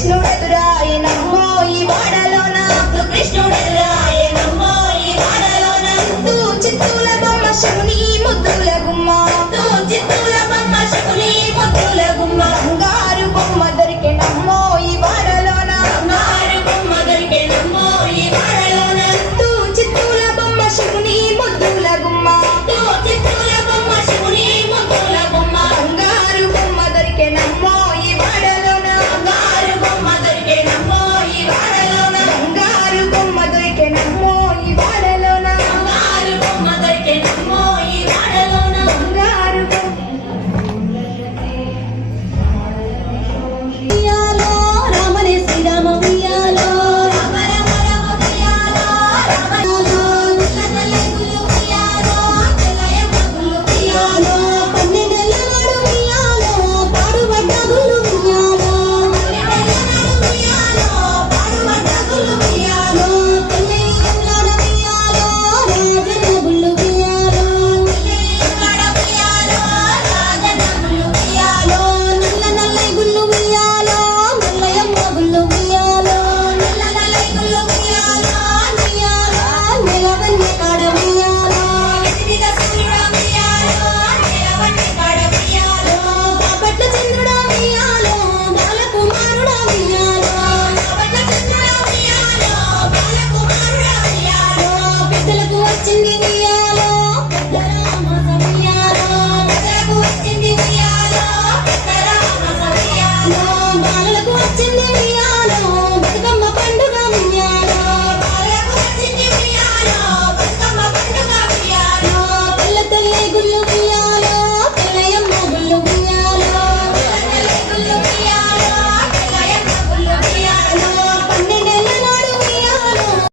కృష్ణుడెదురాయనమ్మో ఈ వాడలోన కృష్ణుడెదురాయనమ్మో ఈ వాడలోన చిత్తూల బొమ్మ శివుని ముద్దుల గుమ్మ చిత్తూల బొమ్మ శివుని ముద్దుల గుమ్మ బంగారు బొమ్మ దొరికెనమ్మో ఈ వాడలోన బంగారు బొమ్మ దొరికెనమ్మో ఈ వాడలోన చిత్తూల బొమ్మ శివుని ముద్దుల గుమ్మ చిత్తూల బొమ్మ శివుని ముద్దుల గుమ్మ బంగారు బొమ్మ దొరికెనమ్మో ఈ వాడలోన బంగారు బొమ్మ దొరికెనమ్మో ఈ వాడలోన బంగారు బొమ్మ దొరికెనమ్మో ఈ వాడలోన బంగారు బొమ్మ దొరికెనమ్మో